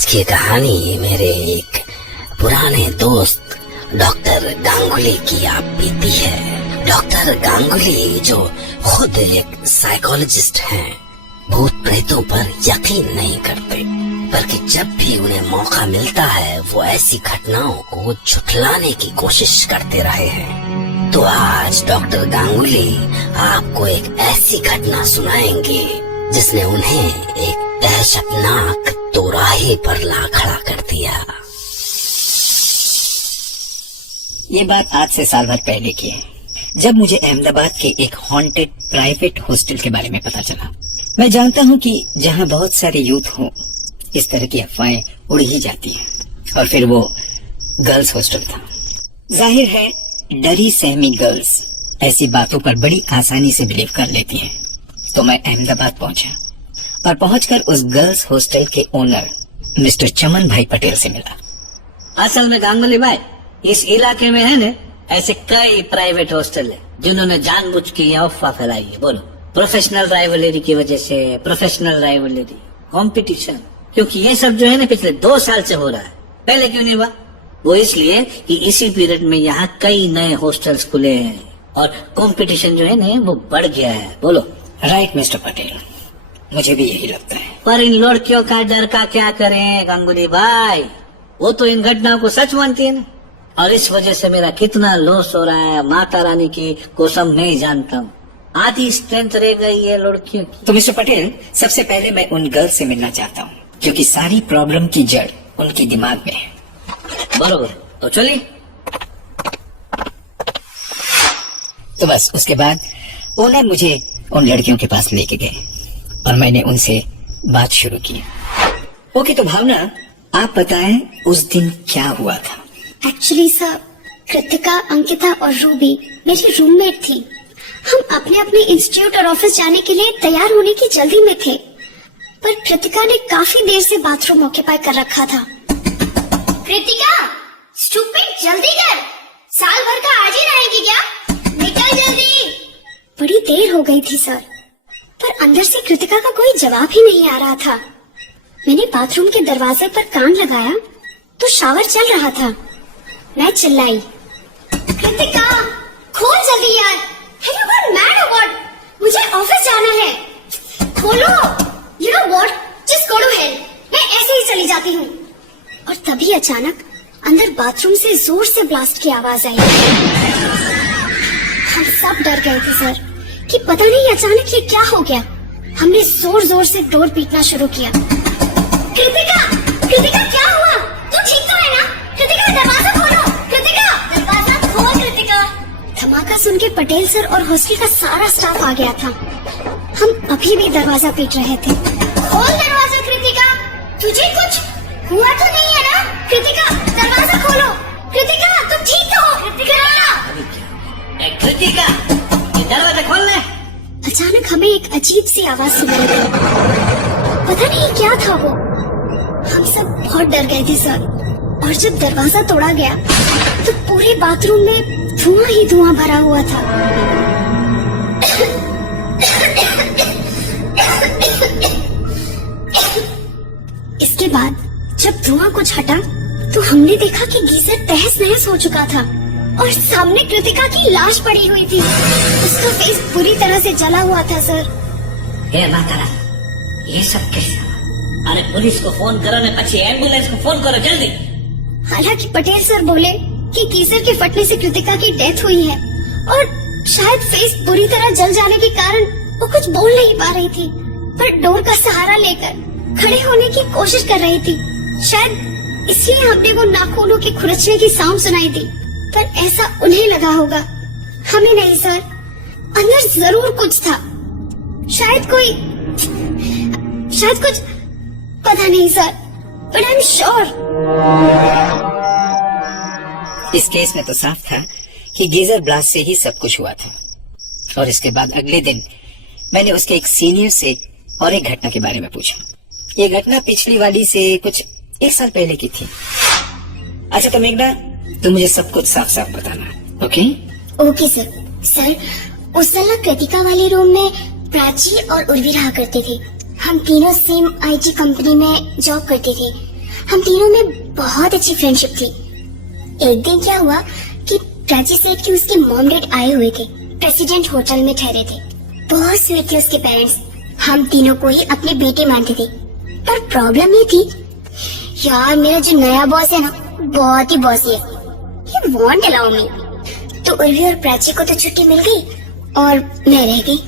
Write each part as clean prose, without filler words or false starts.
आज की कहानी मेरे एक पुराने दोस्त डॉक्टर गांगुली की आप बीती है। डॉक्टर गांगुली जो खुद एक साइकोलॉजिस्ट हैं, भूत प्रेतों पर यकीन नहीं करते, बल्कि जब भी उन्हें मौका मिलता है वो ऐसी घटनाओं को झुठलाने की कोशिश करते रहे हैं। तो आज डॉक्टर गांगुली आपको एक ऐसी घटना सुनाएंगे जिसने उन्हें एक दहशतनाक चौराहे पर ला खड़ा कर दिया। ये बात आज से साल भर पहले की है, जब मुझे अहमदाबाद के एक हॉन्टेड प्राइवेट हॉस्टल के बारे में पता चला। मैं जानता हूँ कि जहाँ बहुत सारे यूथ हो, इस तरह की अफवाहें उड़ ही जाती हैं, और फिर वो गर्ल्स हॉस्टल था। जाहिर है डरी सहमी गर्ल्स ऐसी बातों पर बड़ी आसानी से बिलीव कर लेती हैं। तो मैं अहमदाबाद पहुंचा और पहुंचकर उस गर्ल्स हॉस्टल के ओनर मिस्टर चमन भाई पटेल से मिला। असल में गांगुली भाई, इस इलाके में है ना ऐसे कई प्राइवेट हॉस्टल है जिन्होंने जानबूझ के अफवाह फैलाई है। बोलो, प्रोफेशनल राइवलरी की वजह से, प्रोफेशनल राइवलरी, कंपटीशन, क्योंकि ये सब जो है ना पिछले 2 साल से हो रहा है। पहले क्यों नहीं हुआ? वो इसलिए कि इसी पीरियड में यहाँ कई नए हॉस्टल्स खुले हैं और कंपटीशन जो है ना वो बढ़ गया है। बोलो। राइट मिस्टर पटेल, मुझे भी यही लगता है। पर इन लड़कियों का डर का क्या करें गांगुली भाई, वो तो इन घटनाओं को सच मानती है ना, और इस वजह से मेरा कितना लॉस हो रहा है माता रानी की कसम नहीं जानता हूँ। आधी स्ट्रेंथ रह गई है लड़कियों की। तो मिस्टर पटेल, सबसे पहले मैं उन गर्ल्स से मिलना चाहता हूँ क्योंकि सारी प्रॉब्लम की जड़ उनके दिमाग में है। बरोबर, तो चलिए। तो बस उसके बाद ओनर मुझे उन लड़कियों के पास लेके गए और मैंने उनसे बात शुरू की। ओके, तो भावना, आप बताएं उस दिन क्या हुआ था? एक्चुअली सर, कृतिका, अंकिता और रूबी मेरी रूममेट थी। हम अपने अपने इंस्टीट्यूट और ऑफिस जाने के लिए तैयार होने की जल्दी में थे, पर कृतिका ने काफी देर से बाथरूम ऑक्यूपाई कर रखा था। कृतिका, स्टूपिड, जल्दी कर, साल भर का आज ही रहेगी क्या? निकल जल्दी। बड़ी देर हो गई थी सर, पर अंदर से कृतिका का कोई जवाब ही नहीं आ रहा था। मैंने बाथरूम के दरवाजे पर कान लगाया तो शावर चल रहा था। मैं चिल्लाई, कृतिका खोल जल्दी यार, have you gone mad or what? मुझे ऑफिस जाना है, खोलो। You know what? Just go to hell. मैं ऐसे ही चली जाती हूँ। और तभी अचानक अंदर बाथरूम से जोर से ब्लास्ट की आवाज आई। हम सब डर गए थे सर कि पता नहीं अचानक ये क्या हो गया। हमने जोर जोर से डोर पीटना शुरू किया। कृतिका, कृतिका क्या हुआ? तू ठीक तो है ना? कृतिका दरवाजा खोलो, कृतिका दरवाजा खोल, कृतिका। धमाका सुन के पटेल सर और हॉस्टल का सारा स्टाफ आ गया था। हम अभी भी दरवाजा पीट रहे थे। खोल दरवाजा कृतिका, तुझे कुछ हुआ तो नहीं है ना? कृतिका दरवाजा खोलो, कृतिका तुम ठीक तो हो? कृतिका, ये दरवाजा खोल ले। अचानक हमें एक अजीब सी आवाज सुनाई दी। पता नहीं क्या था वो। हम सब बहुत डर गए थे सर, और जब दरवाजा तोड़ा गया तो पूरे बाथरूम में धुआं ही धुआं भरा हुआ था। इसके बाद जब धुआं कुछ हटा तो हमने देखा कि गीजर तहस नहस हो चुका था और सामने कृतिका की लाश पड़ी हुई थी। उसका फेस बुरी तरह से जला हुआ था सर। हे माता, ये सब कैसे? अरे पुलिस को फोन करो ने, पछी एम्बुलेंस को फोन करो जल्दी। हालांकि पटेल सर बोले कि गीजर के फटने से कृतिका की डेथ हुई है और शायद फेस बुरी तरह जल जाने के कारण वो कुछ बोल नहीं पा रही थी, पर डोर का सहारा लेकर खड़े होने की कोशिश कर रही थी। शायद इसलिए हमने वो नाखूनों के खुरचने की साउंड सुनाई दी, पर ऐसा उन्हें लगा होगा, हमें नहीं सर। अंदर जरूर कुछ था, शायद कुछ, पता नहीं sir, but I am sure. इस केस में तो साफ था कि गीजर ब्लास्ट से ही सब कुछ हुआ था। और इसके बाद अगले दिन मैंने उसके एक सीनियर से और एक घटना के बारे में पूछा। ये घटना पिछली वाली से कुछ 1 साल पहले की थी। अच्छा तो मेघना, तुम मुझे सब कुछ साफ साफ बताना। Okay okay sir. सर, उस साल कृतिका वाले रूम में प्राची और उर्वी रहा करते थे। हम तीनों सेम आईटी कंपनी में जॉब करते थे। हम तीनों में बहुत अच्छी फ्रेंडशिप थी। एक दिन क्या हुआ कि प्राची सेठ की उसके मॉम डैड आए हुए थे, प्रेसिडेंट होटल में ठहरे थे। बहुत स्वीट थे उसके पेरेंट्स, हम तीनों को ही अपने बेटे मानते थे। पर प्रॉब्लम ये थी, यार मेरा जो नया बॉस है ना, बहुत ही बॉसी है। He won't allow me। तो उर्वी और प्राची को तो छुट्टी मिल गई और मैं रह गई।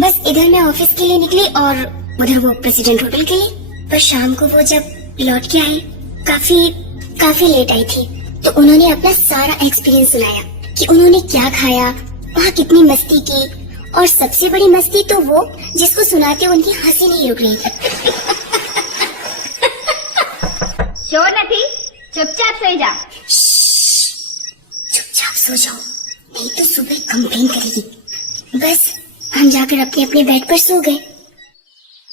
बस इधर मैं ऑफिस के लिए निकली और उधर वो प्रेसिडेंट होटल के लिए। पर शाम को वो जब लौट के आई, काफी लेट आई थी, तो उन्होंने अपना सारा एक्सपीरियंस सुनाया कि उन्होंने क्या खाया, वहाँ कितनी मस्ती की, और सबसे बड़ी मस्ती तो वो जिसको सुनाते उनकी हंसी नहीं रुक रही थी। शोर नहीं, चुपचाप सो जा। चुपचाप सो जाओ, नहीं तो सुबह कंप्लेन करेगी। बस हम जाकर अपने अपने बेड पर सो गए।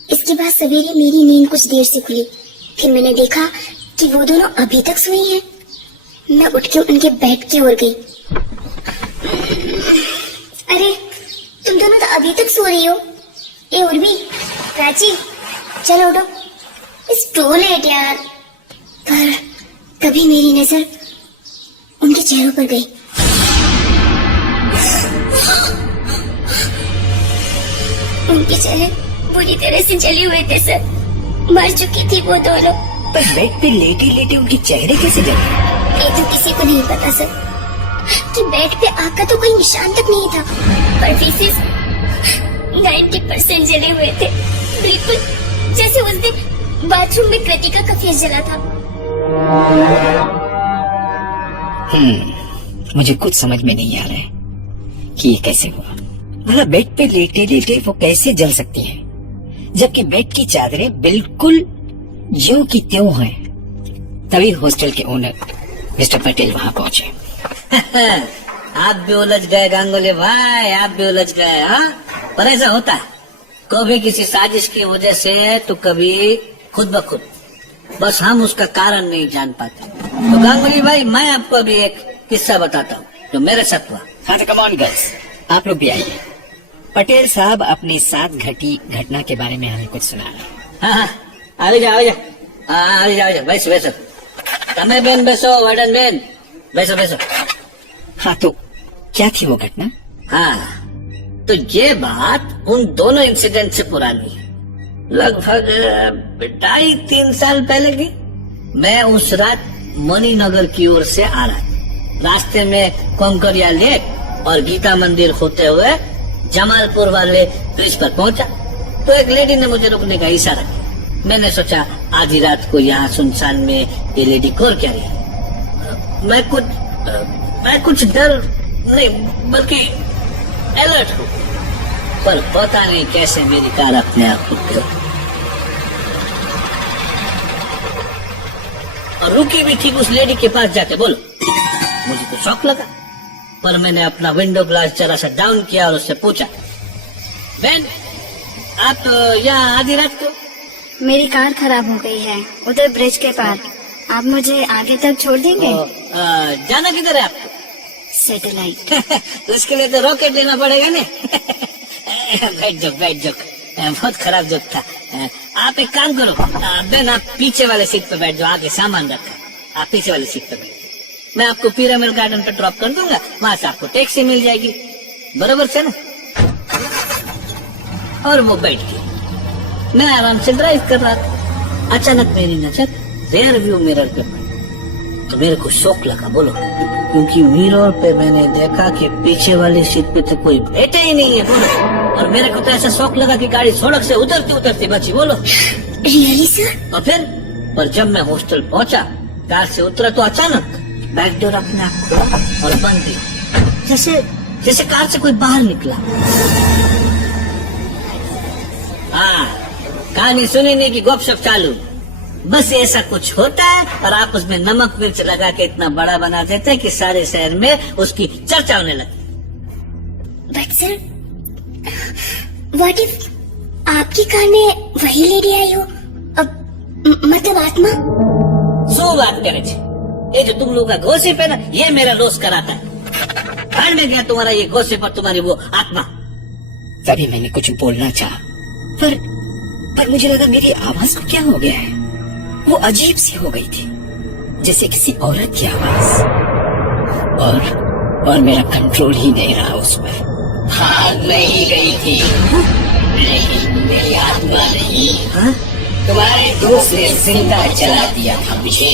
इसके बाद सवेरे मेरी नींद कुछ देर से खुली। फिर मैंने देखा कि वो दोनों अभी तक सोई हैं। मैं उठ के उनके बेड की ओर गई। अरे तुम दोनों तो अभी तक सो रही हो। ए उर्वी, प्राची, चलो उठो, इट्स टू लेट यार। पर तभी मेरी नजर उनके चेहरों पर गई। उनके चेहरे बुरी तरह से जले हुए थे सर, मर चुकी थी वो दोनों। पर बेड पे लेटे लेटे उनके चेहरे कैसे जले? ये तो किसी को नहीं पता सर कि बेड पे आग का तो कोई निशान तक नहीं था, पर पीसेस 90% जले हुए थे, बिल्कुल जैसे उस दिन बाथरूम में कृतिका का फेस जला था। मुझे कुछ समझ में नहीं आ रहा है कि ये कैसे हुआ। मतलब बेड पे लेटे लेटे वो कैसे जल सकती है, जबकि बेड की चादरें बिल्कुल ज्यों की त्यों हैं। तभी हॉस्टल के ओनर मिस्टर पटेल वहाँ पहुँचे। आप भी उलझ गए गांगुली भाई, आप भी उलझ गए। हाँ, पर ऐसा होता है, कभी किसी साजिश की वजह से तो कभी खुद ब खुद। बस हम उसका कारण नहीं जान पाते। तो गांगुली भाई, मैं आपको अभी एक किस्सा बताता हूँ जो मेरे साथ हुआ। हाँ तो कम ऑन गर्ल्स, आप लोग भी आइए। पटेल साहब अपने साथ घटी घटना के बारे में हमें कुछ सुना रहे हैं। हाँ, આવી જાઓ આવી જાઓ બેસો બેસો તમે બેન બેસો વર્ડન બેન બેસો બેસો। हाँ तो क्या थी वो घटना? हाँ, तो ये बात उन दोनों इंसिडेंट से पुरानी है, लगभग 2.5-3 साल पहले की। मैं उस रात मणिनगर की ओर से आ रहा था। रास्ते में कोंकरिया लेक और गीता मंदिर होते हुए जमालपुर वाले ब्रिज पर पहुंचा तो एक लेडी ने मुझे रुकने का इशारा किया। मैंने सोचा आधी रात को यहाँ सुनसान में ये लेडी कर क्या रही। मैं कुछ डर नहीं बल्कि अलर्ट हूँ, पर पता नहीं कैसे मेरी कार अपने आप रुक गई और रुकी भी ठीक उस लेडी के पास जाके। बोलो, मुझे तो शौक लगा, पर मैंने अपना विंडो ग्लास जरा सा डाउन किया और उससे पूछा, बहन आप तो यहाँ आधी रात को? मेरी कार खराब हो गई है उधर ब्रिज के पार, आप मुझे आगे तक छोड़ देंगे? जाना किधर है आपको? सैटेलाइट। उसके लिए तो रॉकेट लेना पड़ेगा ने। बैठ जोक बहुत खराब जोक था। आप एक काम करो बहन, आप पीछे वाले सीट पे बैठ जाओ, आगे सामान रखा, आप पीछे वाले सीट पे बैठ। मैं आपको पिरामिड गार्डन पे ड्रॉप कर दूंगा, वहाँ से आपको टैक्सी मिल जाएगी, बराबर से ना? और वो बैठ गई। मैं आराम से ड्राइव कर रहा था। अचानक मेरी नजर रेयर व्यू मिरर पे पड़ी तो मेरे को शौक लगा। बोलो, क्योंकि मिरर पे मैंने देखा कि पीछे वाली सीट पे तो कोई बैठे ही नहीं है। बोलो, और मेरे को तो ऐसा शौक लगा कि गाड़ी सड़क से उतरती बची। बोलो, रियली सर? और फिर पर जब मैं हॉस्टल पहुंचा, कार से उतरा तो अचानक बैक डोर अपने आप खुला और बंद गई, जैसे कार से कोई बाहर निकला। हाँ, कहानी सुनी नहीं कि गपशप चालू। बस ऐसा कुछ होता है और आप उसमें नमक मिर्च लगा के इतना बड़ा बना देते हैं कि सारे शहर में उसकी चर्चा होने लगती। बट सर, व्हाट इफ आपकी कार में वही लेडी आई हो? मतलब आत्मा? सो बात करे छे, ये जो तुम लोग का गॉसिप है ना, ये मेरा लॉस कराता है। भाड़ में गया तुम्हारा ये गॉसिप और तुम्हारी वो आत्मा। तभी मैंने कुछ बोलना चाहा, पर मुझे लगा मेरी आवाज को क्या हो गया है। वो अजीब सी हो गई थी, जैसे किसी औरत की आवाज। और मेरा कंट्रोल ही नहीं रहा उसमें। भाग नहीं गई थी, लेकिन मेरी आत्मा नहीं। तुम्हारे दोस्त ने जिंदा जला दिया था मुझे।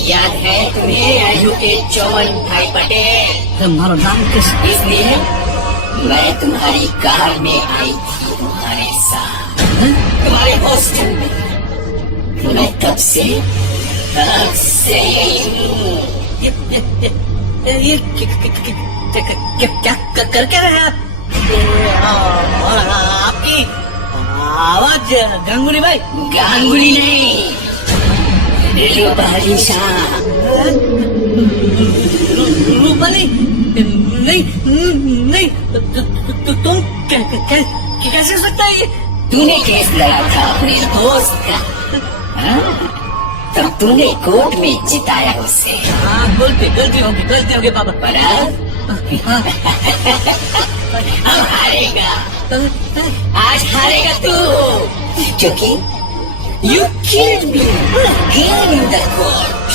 याद है तुम्हें एडवोकेट चौवन भाई पटेल? तुम्हारा नाम किस? इसलिए मैं तुम्हारी कार में आई थी, तुम्हारे साथ, तुम्हारे हॉस्टल में। मैं तब से यही हूँ। ये क्या कर क्या रहे आप? आपकी आवाज गांगुली भाई? गांगुली नहीं, रूपाली शाह। रूपाली? नहीं, तुम कैसे हो सकता है ये? तूने केस लड़ा था अपने दोस्त का, तब तूने कोर्ट में जिताया उसे। हाँ, गलती होगी पापा। पर अब हारेगा, आज हारेगा तू, क्योंकि you killed me in the court.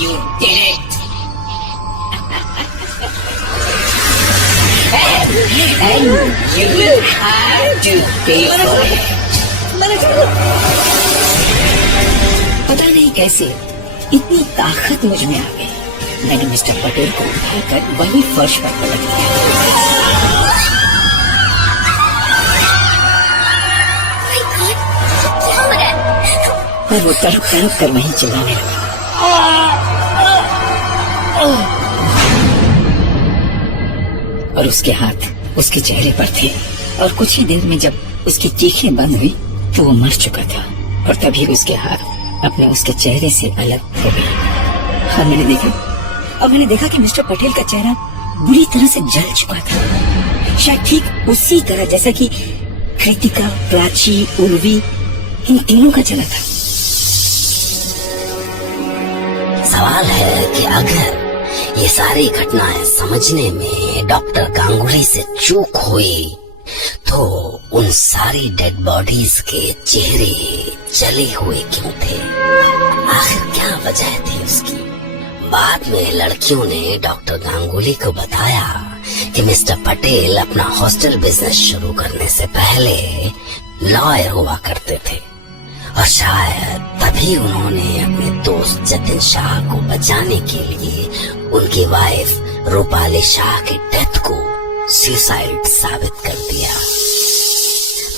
You did it. And you will have to pay for it. पता नहीं कैसे इतनी ताकत मुझ में आ गई, मैंने मिस्टर पटेल को उठाकर वही फर्श पर पलट दिया। और वो तड़प तड़प कर वहीं चिल्लाने लगा। और उसके हाथ उसके चेहरे पर थे, और कुछ ही देर में जब उसकी चीखें बंद हुई तो वो मर चुका था, और तभी उसके हाथ अपने उसके चेहरे से अलग हो गए। और मैंने देखा कि मिस्टर पटेल का चेहरा बुरी तरह से जल चुका था, शायद ठीक उसी तरह जैसा कि कृतिका, प्राची, उर्वी, इन तीनों का चला था। सवाल है कि अगर ये सारी घटनाएं समझने में डॉक्टर गांगुली से चूक हुई तो उन सारी डेड बॉडीज के चेहरे जले हुए क्यों थे? आखिर क्या वजह थी उसकी? बाद में लड़कियों ने डॉक्टर गांगुली को बताया कि मिस्टर पटेल अपना हॉस्टल बिजनेस शुरू करने से पहले लॉयर हुआ करते थे, और शायद तभी उन्होंने अपने दोस्त जतिन शाह को बचाने के लिए उनकी वाइफ रूपाली शाह की डेथ को सुसाइड साबित कर दिया।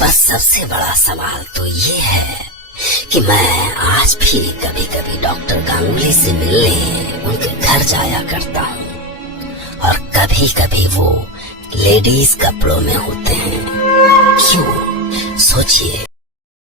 बस सबसे बड़ा सवाल तो ये है कि मैं आज भी कभी कभी डॉक्टर गांगुली से मिलने उनके घर जाया करता हूँ, और कभी कभी वो लेडीज कपड़ों में होते हैं। क्यों? सोचिए।